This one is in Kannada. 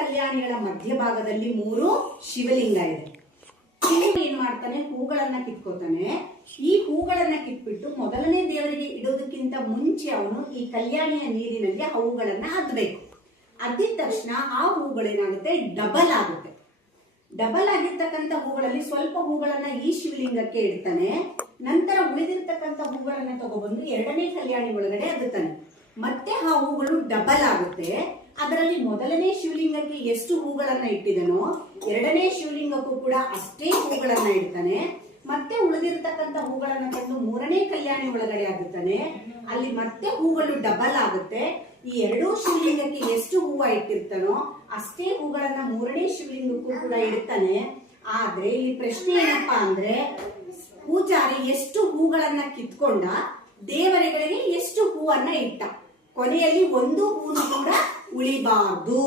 ಕಲ್ಯಾಣಿಗಳ ಮಧ್ಯಭಾಗದಲ್ಲಿ 3 ಶಿವಲಿಂಗ ಇದೆ. ಶಿವ ಏನ್ ಮಾಡ್ತಾನೆ, ಹೂಗಳನ್ನ ಕಿತ್ಕೋತಾನೆ. ಈ ಹೂಗಳನ್ನ ಕಿತ್ಬಿಟ್ಟು ಮೊದಲನೇ ದೇವರಿಗೆ ಇಡೋದಕ್ಕಿಂತ ಮುಂಚೆ ಅವನು ಈ ಕಲ್ಯಾಣಿಯ ನೀರಿನಲ್ಲಿ ಹೂಗಳನ್ನ ಅದ್ದಬೇಕು. ಅದ್ದಿದ ತಕ್ಷಣ ಆ ಹೂಗಳೇನಾಗುತ್ತೆ, ಡಬಲ್ ಆಗುತ್ತೆ. ಡಬಲ್ ಆಗಿರ್ತಕ್ಕಂಥ ಹೂಗಳಲ್ಲಿ ಸ್ವಲ್ಪ ಹೂಗಳನ್ನ ಈ ಶಿವಲಿಂಗಕ್ಕೆ ಇಡ್ತಾನೆ. ನಂತರ ಉಳಿದಿರ್ತಕ್ಕಂಥ ಹೂಗಳನ್ನ ತಗೊಬಂದು ಎರಡನೇ ಕಲ್ಯಾಣಿ ಒಳಗಡೆ ಅದ್ದುತ್ತಾನೆ. ಮತ್ತೆ ಆ ಹೂಗಳು ಡಬಲ್ ಆಗುತ್ತೆ. ಅದರಲ್ಲಿ ಮೊದಲನೇ ಶಿವಲಿಂಗಕ್ಕೆ ಎಷ್ಟು ಹೂಗಳನ್ನ ಇಟ್ಟಿದನೋ ಎರಡನೇ ಶಿವಲಿಂಗಕ್ಕೂ ಕೂಡ ಅಷ್ಟೇ ಹೂಗಳನ್ನ ಇಡ್ತಾನೆ. ಮತ್ತೆ ಉಳಿದಿರ್ತಕ್ಕಂಥ ಹೂಗಳನ್ನ ತಂದು ಮೂರನೇ ಕಲ್ಯಾಣಿ ಒಳಗಡೆ ಅದ್ದುತ್ತಾನೆ. ಅಲ್ಲಿ ಮತ್ತೆ ಹೂಗಳು ಡಬಲ್ ಆಗುತ್ತೆ. ಈ ಎರಡೂ ಶಿವಲಿಂಗಕ್ಕೆ ಎಷ್ಟು ಹೂವ ಇಟ್ಟಿರ್ತಾನೋ ಅಷ್ಟೇ ಹೂಗಳನ್ನ ಮೂರನೇ ಶಿವಲಿಂಗಕ್ಕೂ ಕೂಡ ಇಡ್ತಾನೆ. ಆದ್ರೆ ಈ ಪ್ರಶ್ನೆ ಏನಪ್ಪಾ ಅಂದ್ರೆ, ಪೂಜಾರಿ ಎಷ್ಟು ಹೂಗಳನ್ನ ಕಿತ್ಕೊಂಡ, ದೇವರುಗಳಿಗೆ ಎಷ್ಟು ಹೂವನ್ನ ಇಟ್ಟ, ಕೊನೆಯಲ್ಲಿ ಒಂದು ಹೂನು ಕೂಡ ಉಳಿಬಾರ್ದು.